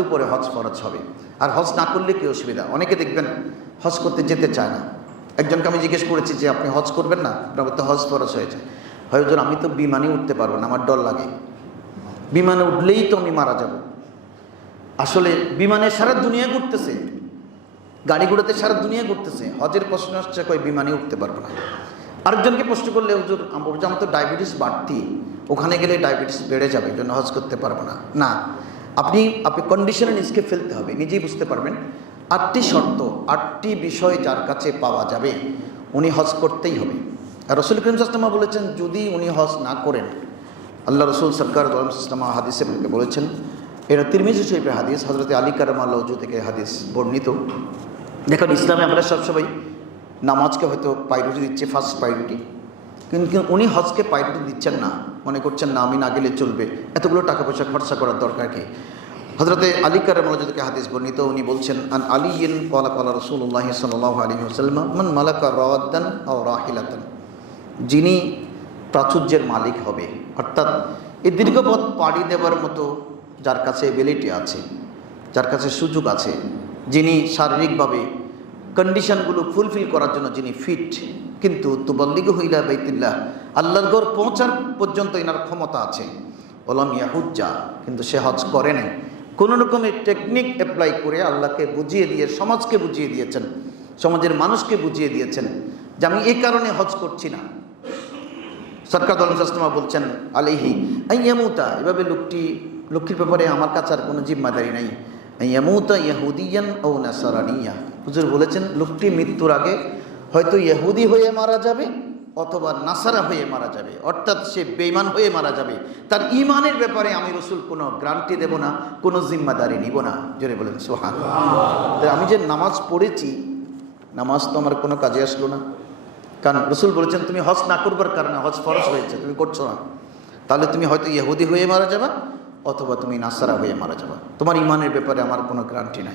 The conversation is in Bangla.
উপরে হজ ফরজ হবে। আর হজ না করলে কি অসুবিধা? অনেকে দেখবেন হজ করতে যেতে চায় না। একজনকে আমি জিজ্ঞেস করেছি যে, আপনি হজ করবেন না? আপনার তো হজ ফরজ হয়েছে। হয়তো আমি তো বিমানে উঠতে পারব না, আমার ডর লাগে। বিমানে উঠলেই তো আমি মারা যাব। আসলে বিমানে সারা দুনিয়া ঘুরতেছে। গাড়ি ঘোড়াতে সারা দুনিয়া ঘুরতেছে। হজের প্রশ্ন আসছে, কই, বিমানে উঠতে পারব না? আরেকজনকে প্রশ্ন করলে, হুজুর, আমার তো ডায়াবেটিস বাড়তি। ওখানে গেলে ডায়াবেটিস বেড়ে যাবে এই জন্য হজ করতে পারব না। না আপনি আপনি কন্ডিশনে নিজকে ফেলতে হবে, নিজেই বুঝতে পারবেন। আটটি শর্ত, আটটি বিষয় যার কাছে পাওয়া যাবে, উনি হজ করতেই হবে। আর রসুল করিম সাস্তামা বলেছেন, যদি উনি হজ না করেন, আল্লাহ রসুল সরকার সাল্লামা হাদিসে বলেছেন, এটা তিরমিজি শরীফের হাদিস হজরত আলী কারাম আল্লাহ থেকে হাদিস বর্ণিত। দেখুন, ইসলামে আমরা সবসময় নামাজকে হয়তো প্রায়োরিটি দিচ্ছে ফার্স্ট প্রায়োরিটি কিন্তু উনি হজকে প্রায়োরিটি দিচ্ছেন না। মনে করছেন না, আমি না গেলে চলবে। এতগুলো টাকা পয়সা খরচা করার দরকার কি? হজরতে আলী কারাম আল্লাহ থেকে হাদিস বর্ণিত, উনি বলছেন, আন আলী ইন কলা কলা রসুল্লাহ সাল্লাহ আলী সাল্লাম মান মালাকা রাওয়াদ্দান ও রাহিলাতান যিনি প্রাচুর্যের মালিক হবে। অর্থাৎ এই দীর্ঘপথ পাড়ি দেওয়ার মতো যার কাছে এবিলিটি আছে, যার কাছে সুযোগ আছে, যিনি শারীরিকভাবে কন্ডিশনগুলো ফুলফিল করার জন্য যিনি ফিট, কিন্তু তুবল্লিগ হইলা বাইতুল্লাহ, আল্লাহর ঘর পৌঁছার পর্যন্ত এনার ক্ষমতা আছে। ওলাম ইয়াহুজ্জা কিন্তু সে হজ করে নাই। কোনো রকমের টেকনিক অ্যাপ্লাই করে আল্লাহকে বুঝিয়ে দিয়ে, সমাজকে বুঝিয়ে দিয়েছেন, সমাজের মানুষকে বুঝিয়ে দিয়েছেন যে আমি এই কারণে হজ করছি না। সরকার দলম বলছেন আলিহি ইয়ামুতা এভাবে লোকটি, লোকটির ব্যাপারে আমার কাছে আর কোনো জিম্মাদারি নাই। ইয়াহুদিয়ান ও নাসারানিয়া। হুজুর বলেছেন, লোকটি মৃত্যুর আগে হয়তো ইহুদি হয়ে মারা যাবে অথবা নাসারা হয়ে মারা যাবে। অর্থাৎ সে বেইমান হয়ে মারা যাবে। তার ইমানের ব্যাপারে আমি রসুল কোনো গ্রান্টি দেব না, কোনো জিম্মাদারি নিব না। জোরে বলেন সোহান আমি যে নামাজ পড়েছি, নামাজ তো আমার কোনো কাজে আসলো না। কারণ রসুল বলেছেন, তুমি হজ না করবার কারণে হজ ফরজ হয়েছে, তুমি করছ না। তাহলে তুমি হয়তো ইহুদি হয়ে মারা যাবা অথবা তুমি নাসারা হয়ে মারা যাবা। তোমার ইমানের ব্যাপারে আমার কোনো গ্যারান্টি নাই।